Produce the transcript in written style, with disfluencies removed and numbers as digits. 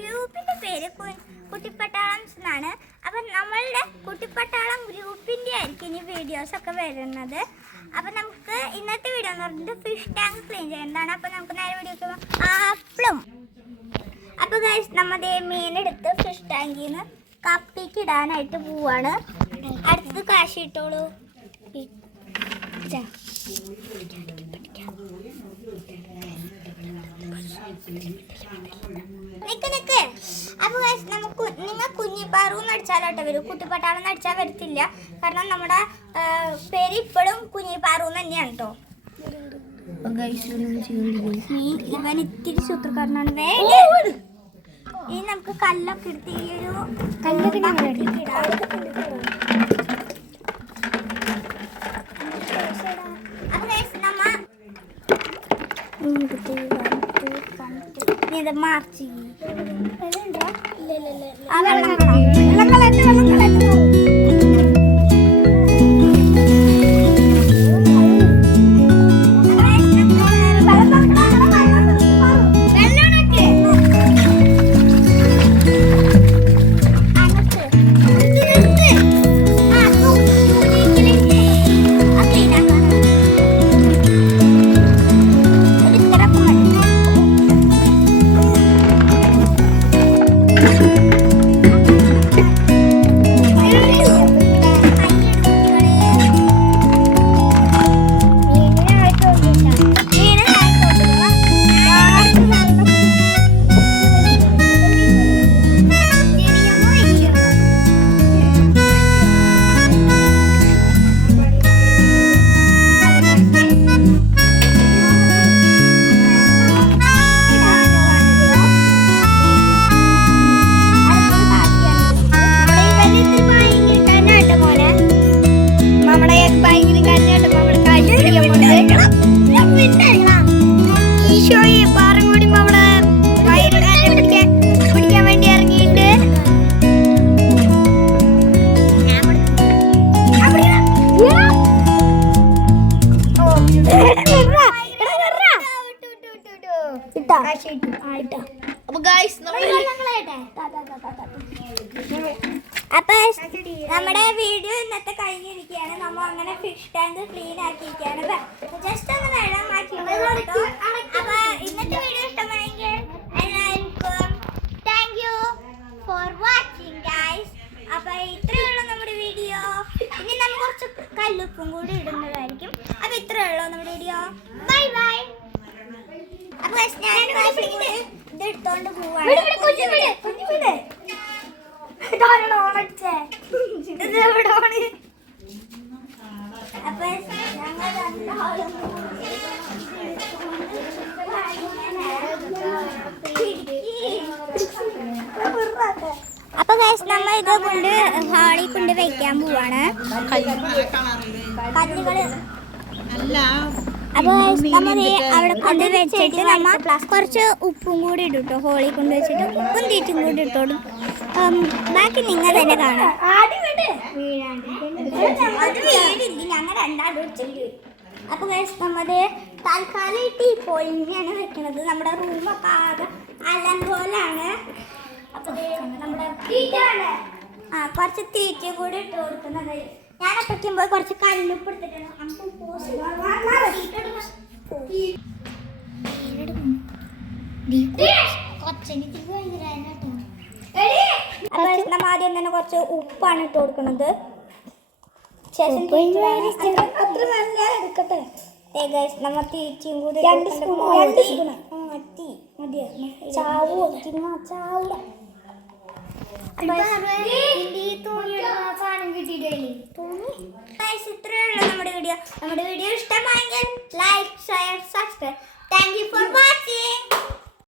ഗ്രൂപ്പിന്റെ പേര് കുട്ടിപ്പട്ടാളം എന്നാണ്. അപ്പം നമ്മളുടെ കുട്ടിപ്പട്ടാളം ഗ്രൂപ്പിന്റെ ആയിരിക്കും ഇനി വീഡിയോസ് ഒക്കെ വരുന്നത്. അപ്പം നമുക്ക് ഇന്നത്തെ വീഡിയോ എന്ന് പറഞ്ഞിട്ട് ഫിഷ് ടാങ്ക് ക്ലീൻ ചെയ്യുന്നതാണ്. അപ്പം നമുക്ക് നേരെ വീഡിയോ ആപ്പിളും. അപ്പോൾ ഗൈസ് നമ്മുടെ മീനെടുത്ത് ഫിഷ് ടാങ്കിൽ നിന്ന് കപ്പിക്ക് ഇടാനായിട്ട് പോവാണ്. അടുത്തത് കാശ് ഇട്ടോളൂ. നിക്ക്. അപ്പൊ നമുക്ക് നിങ്ങൾ കുഞ്ഞിപ്പാറൂന്ന് അടിച്ചാലോട്ടെ വരും, കുട്ടിപ്പട്ടാളം അടിച്ചാൽ വരത്തില്ല. കാരണം നമ്മുടെ പേര് ഇപ്പോഴും കുഞ്ഞിപ്പാറൂന്ന് തന്നെയാണ് കേട്ടോ. ഇവൻ ഇത്തിരി സൂത്രക്കാരനാണ്. ഇനി നമുക്ക് കല്ലൊക്കെ എടുത്ത് ഈ ഒരു കല്ലൊക്കെ ഇടാം. ഇത് മാർച്ച് അപ്പൊ നമ്മുടെ വീഡിയോ ഇന്നത്തെ കഴിഞ്ഞിരിക്കുകയാണ്. നമ്മൾ അങ്ങനെ ഫിഷ് ടാങ്ക് ക്ലീൻ ആക്കിയിരിക്കുകയാണ്. ജസ്റ്റ് ഒന്ന് വെള്ളം മാറ്റി. അപ്പൊ ഇന്നത്തെ വീഡിയോ ഇഷ്ടമായെങ്കിൽ എല്ലാവർക്കും thank you for watching guys. അപ്പൊ ഇത്രയുള്ള നമ്മുടെ വീഡിയോ. ഇനി നമ്മൾ കുറച്ച് കല്ലുപ്പും കൂടി ഇടുന്നതായിരിക്കും. അപ്പൊ ഇത്രയുള്ളൂ നമ്മുടെ വീഡിയോ. Bye bye. അപ്പൊ ഞാൻ ഇത് എടുത്തോണ്ട് പോവാണ്. അപ്പൊ ഗൈസ് നമ്മൾ ഇത് കൊണ്ട് ഹാളിൽ കൊണ്ട് വെക്കാൻ പോവാണ്. കല്ലുകള് അപ്പൊ നമ്മൾ അവിടെ കൊണ്ട് വെച്ചിട്ട് നമ്മ കുറച്ച് ഉപ്പും കൂടി ഇടും കേട്ടോ. ഹോളിൽ കൊണ്ട് വെച്ചിട്ട് ഉപ്പും തീറ്റും കൂടി ഇട്ടോടും. ബാക്കി നിങ്ങൾ തന്നെ കാണാം. ഞങ്ങൾ രണ്ടാളും വെച്ചിട്ട്. അപ്പൊ നമ്മുടെ തൽക്കാലം ടീ പോയിന്റാണ് വെക്കുന്നത്. നമ്മുടെ റൂമൊക്കെ ആകെ അലങ്കോലാണ്. അപ്പൊ നമ്മുടെ കുറച്ച് തീറ്റ കൂടി ഇട്ട് കൊടുക്കുന്നത്. ഞാൻ അപ്പയ്ക്കുമ്പോൾ കുറച്ച് കല്ലുപ്പ് എടുത്തിട്ടുണ്ട്. നമ്മൾ ആദ്യം തന്നെ കുറച്ച് ഉപ്പാണ് ഇട്ട് കൊടുക്കുന്നത്. ശേഷം നമ്മൾ തീറ്റയും കൂടി ഇത്രയുള്ള നമ്മുടെ വീഡിയോ. നമ്മുടെ വീഡിയോ ഇഷ്ടമായെങ്കിൽ like, share, subscribe. Thank you for